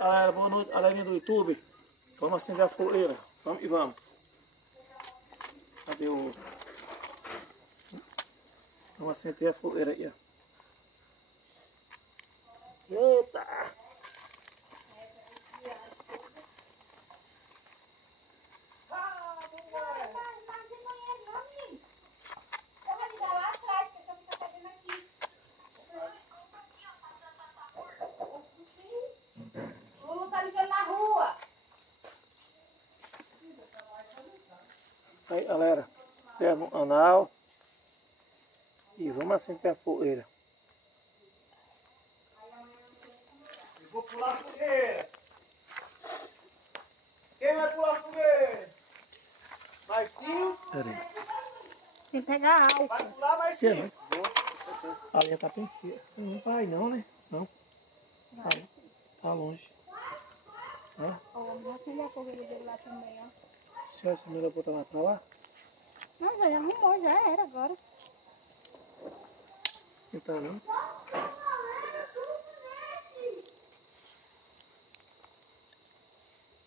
Galera, boa noite, galerinha do YouTube. Vamos acender a fogueira. Vamos e vamos. Cadê o... Vamos acender a fogueira aí, ó. Eita! Aí, galera, pega no canal e vamos acender a fogueira. Eu vou pular a fogueira. Quem vai pular a fogueira? Marcinho? Peraí. Tem que pegar álcool. Vai pular, Marcinho? Né? A linha tá pensando. Não vai não, né? Não. Vai. Tá longe. Vamos acender a fogueira dele lá também, ó. Se essa melhor botar lá pra lá? Não, já arrumou, já era agora. Não tá não.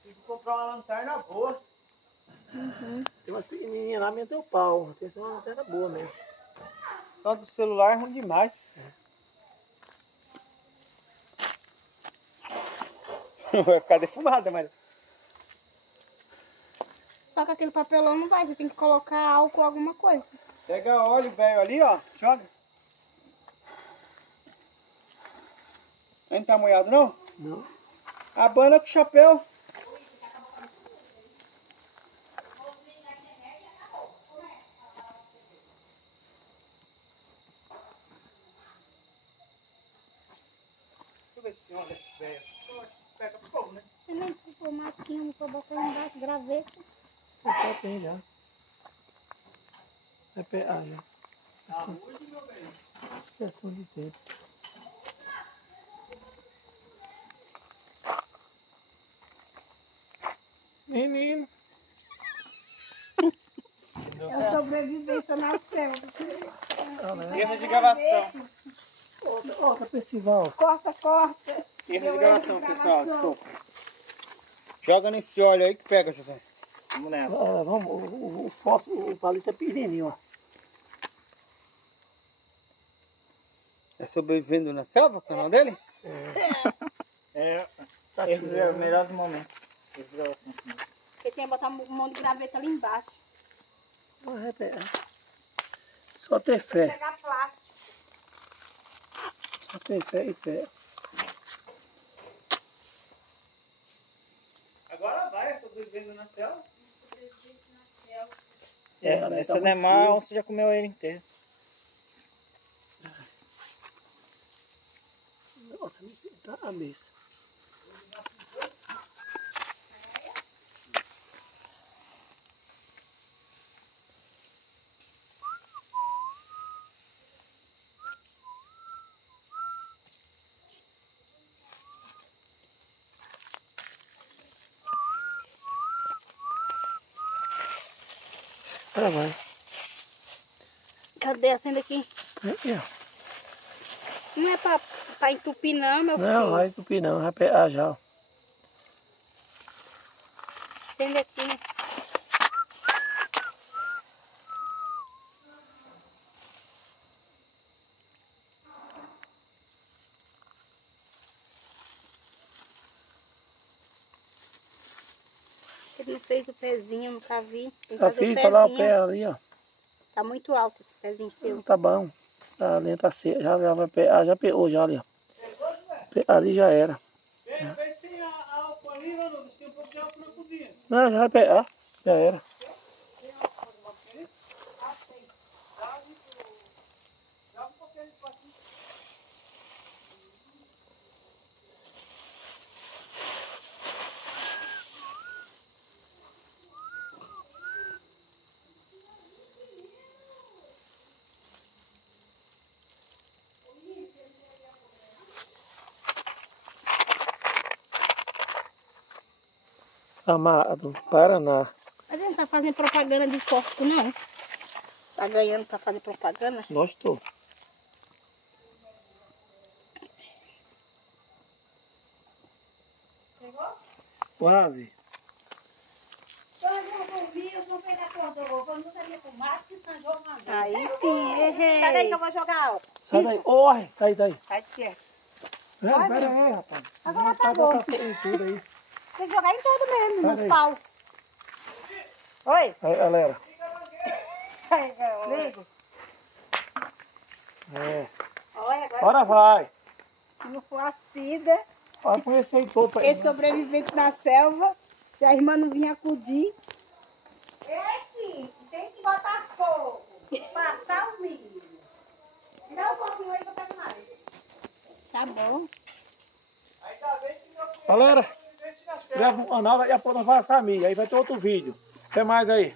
Tem que comprar uma lanterna boa. Uhum. Tem umas pequenininhas lá, meteu o pau. Tem que ser uma lanterna boa mesmo. Só do celular é ruim demais. Vai ficar defumada, mas... Só que aquele papelão não vai, você tem que colocar álcool ou alguma coisa. Pega óleo velho ali, ó. Joga. Não tá molhado, não? Não. Abana com o chapéu. Deixa eu ver se tem uma dessas velhas. Pega fogo, né? Você nem ficou matinho, não foi botar lá embaixo, graveta. Já tem já. Vai pegar já. Questão de tempo. Menino. Deu É a certo? sobrevivência na selva. Erro de gravação. Outra festival. Corta, corta. Erro de gravação, pessoal. Desculpa. Joga nesse óleo aí que pega, José. Vamos nessa. Vamos, o fósforo, o palito é pequenininho, ó. É sobrevivendo na selva, o canal dele? Tá Esses tirando. é os melhores momentos. Porque tinha que botar um monte de graveta ali embaixo. Só ter fé. Pegar plástico. Só ter fé e fé. Agora vai, sobrevivendo na selva. Galera, Essa tá não é muito mal, frio. você já comeu ele inteiro. Nossa, me sentar a mesa. Agora vai. Cadê? Acenda aqui. Aqui, ó. Não é pra entupir não, meu filho. Não, vai entupir não, vai pegar já, ó. Acende aqui. Ele não fez o pezinho, nunca vi. Tem que Já fazer fiz, o tá lá o pezinho. pé ali, ó. Tá muito alto esse pezinho seu. Tá bom. A linha tá seca, já vai pegar, já pegou já ali, ó. Ali já era. Vê se tem álcool ali, mano. Tem um pouco de álcool na cozinha. Não, já vai pegar, já era. Amado Paraná. Mas ele não tá fazendo propaganda de fósforo, não. Tá ganhando pra fazer propaganda? Gostou? Quase. Aí sim, errei. Sai daí que eu vou jogar álcool. Sai daí. Oi, tá aí, tá aí. Sai daqui. Pera aí, rapaz. Agora Não tá pode bom. botar tudo em tudo aí. Tem que jogar em tudo mesmo, Sai nos daí. pau. Oi? Aí, galera. Ligo. É. Olha, agora Agora vai. Se não for a Cida, Vai conhecer em todo. esse sobrevivente da selva, se a irmã não vir acudir, aqui, tem que botar fogo. Passar o milho. Dá um pouquinho aí que eu pego mais. tá bom. Galera, se inscreve no canal, daqui a pouco nós vamos assar milho. Aí vai ter outro vídeo. Até mais aí.